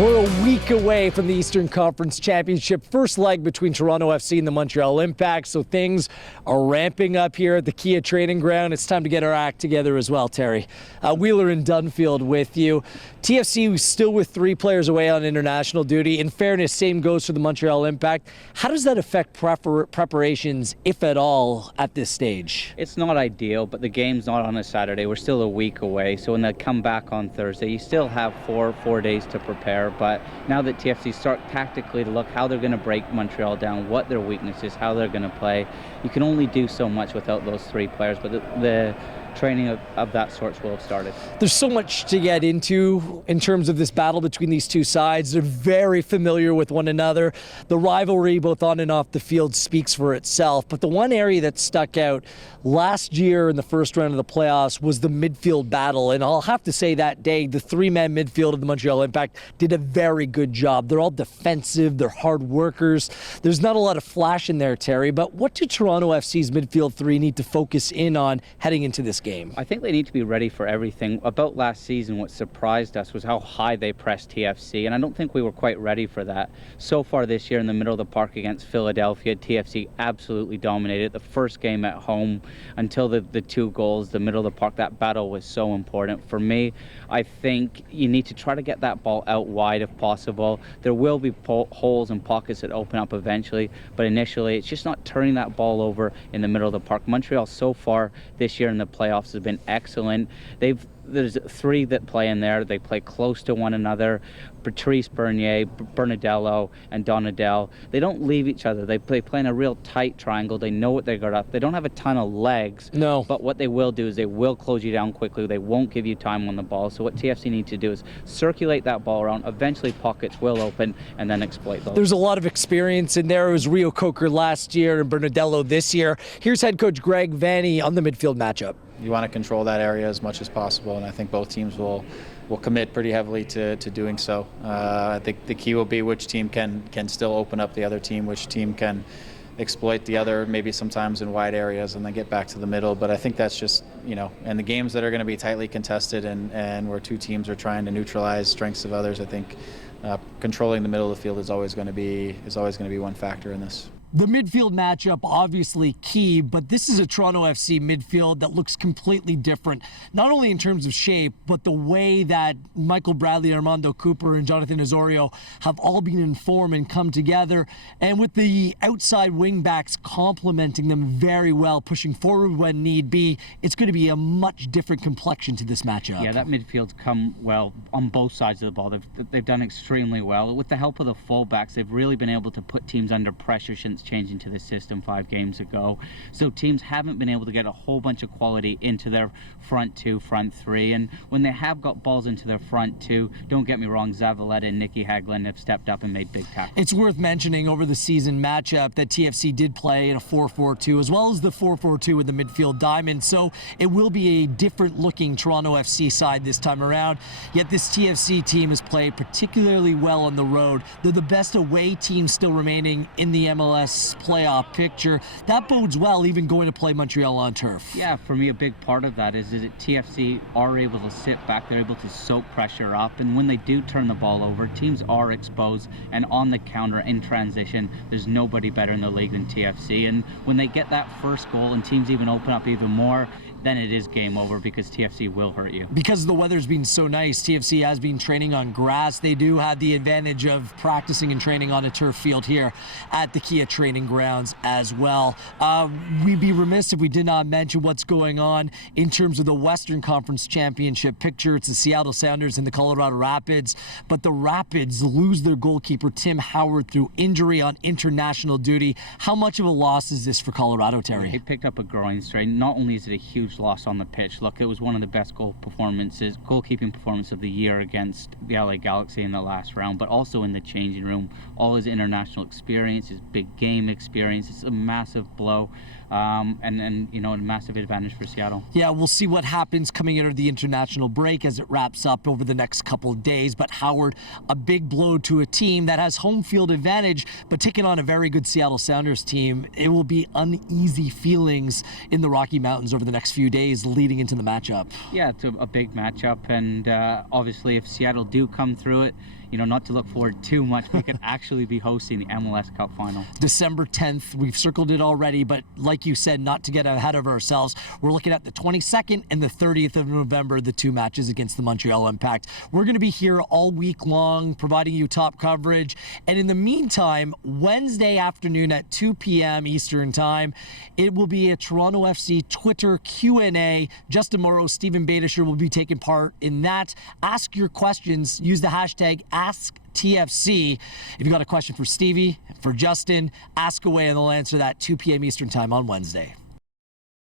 We're a week away from the Eastern Conference Championship, first leg between Toronto FC and the Montreal Impact, so things are ramping up here at the Kia training ground. It's time to get our act together as well, Terry. Wheeler and Dunfield with you. TFC still with 3 players away on international duty. In fairness, same goes for the Montreal Impact. How does that affect preparations, if at all, at this stage? It's not ideal, but the game's not on a Saturday. We're still a week away, so when they come back on Thursday, you still have four days to prepare. But now that TFC start tactically to look how they're going to break Montreal down, what their weakness is, how they're going to play, you can only do so much without those 3 players. But the training of that sort will have started. There's so much to get into in terms of this battle between these two sides. They're very familiar with one another. The rivalry both on and off the field speaks for itself. But the one area that stuck out last year in the first round of the playoffs was the midfield battle. And I'll have to say that day, the 3-man midfield of the Montreal Impact did a very good job. They're all defensive. They're hard workers. There's not a lot of flash in there, Terry. But what do Toronto FC's midfield 3 need to focus in on heading into this game? I think they need to be ready for everything. About last season, what surprised us was how high they pressed TFC, and I don't think we were quite ready for that. So far this year in the middle of the park against Philadelphia, TFC absolutely dominated. The first game at home until the 2 goals, the middle of the park, that battle was so important. For me, I think you need to try to get that ball out wide if possible. There will be holes and pockets that open up eventually, but initially it's just not turning that ball over in the middle of the park. Montreal so far this year in the playoffs has been excellent. There's 3 that play in there. They play close to one another. Patrice Bernier, Bernadello, and Donadell. They don't leave each other. They play in a real tight triangle. They know what they got up. They don't have a ton of legs. No. But what they will do is they will close you down quickly. They won't give you time on the ball. So what TFC needs to do is circulate that ball around. Eventually pockets will open and then exploit those. There's a lot of experience in there. It was Rio Coker last year and Bernadello this year. Here's head coach Greg Vanny on the midfield matchup. You want to control that area as much as possible, and I think both teams will commit pretty heavily to doing so. I think the key will be which team can still open up the other team, which team can exploit the other, maybe sometimes in wide areas, and then get back to the middle. But I think that's just, and the games that are going to be tightly contested and where 2 teams are trying to neutralize strengths of others, I think controlling the middle of the field is always going to be one factor in this. The midfield matchup, obviously key, but this is a Toronto FC midfield that looks completely different, not only in terms of shape, but the way that Michael Bradley, Armando Cooper, and Jonathan Osorio have all been in form and come together, and with the outside wing backs complementing them very well, pushing forward when need be, it's going to be a much different complexion to this matchup. Yeah, that midfield's come well on both sides of the ball. They've done extremely well. With the help of the fullbacks, they've really been able to put teams under pressure since changing to the system 5 games ago. So teams haven't been able to get a whole bunch of quality into their front 2, front 3, and when they have got balls into their front 2, don't get me wrong, Zavaleta and Nicky Hagelin have stepped up and made big tackles. It's worth mentioning over the season matchup that TFC did play in a 4-4-2 as well as the 4-4-2 with the midfield diamond, so it will be a different looking Toronto FC side this time around. Yet this TFC team has played particularly well on the road. They're the best away team still remaining in the MLS playoff picture. That bodes well, even going to play Montreal on turf. Yeah, for me, a big part of that is that TFC are able to sit back. They're able to soak pressure up, and when they do turn the ball over, teams are exposed, and on the counter in transition, there's nobody better in the league than TFC. And when they get that first goal and teams even open up even more, then it is game over because TFC will hurt you. Because the weather's been so nice, TFC has been training on grass. They do have the advantage of practicing and training on a turf field here at the Kia training grounds as well. We'd be remiss if we did not mention what's going on in terms of the Western Conference Championship picture. It's the Seattle Sounders and the Colorado Rapids, but the Rapids lose their goalkeeper Tim Howard through injury on international duty. How much of a loss is this for Colorado, Terry? He picked up a groin strain. Not only is it a huge loss on the pitch. Look, it was one of the best goalkeeping performances of the year against the LA Galaxy in the last round, but also in the changing room. All his international experience, his big game experience, it's a massive blow. And a massive advantage for Seattle. Yeah, we'll see what happens coming out of the international break as it wraps up over the next couple of days. But Howard, a big blow to a team that has home field advantage, but taking on a very good Seattle Sounders team. It will be uneasy feelings in the Rocky Mountains over the next few days leading into the matchup. Yeah, it's a big matchup, and obviously if Seattle do come through it, not to look forward too much, we could actually be hosting the MLS Cup final. December 10th, we've circled it already, but like you said, not to get ahead of ourselves, we're looking at the 22nd and the 30th of November, the two matches against the Montreal Impact. We're going to be here all week long, providing you top coverage. And in the meantime, Wednesday afternoon at 2 p.m. Eastern Time, it will be a Toronto FC Twitter Q&A. Justin Morrow, Stephen Badisher will be taking part in that. Ask your questions. Use the hashtag AskTFC. If you got a question for Stevie, for Justin, ask away and they'll answer that 2 p.m. Eastern Time on Wednesday.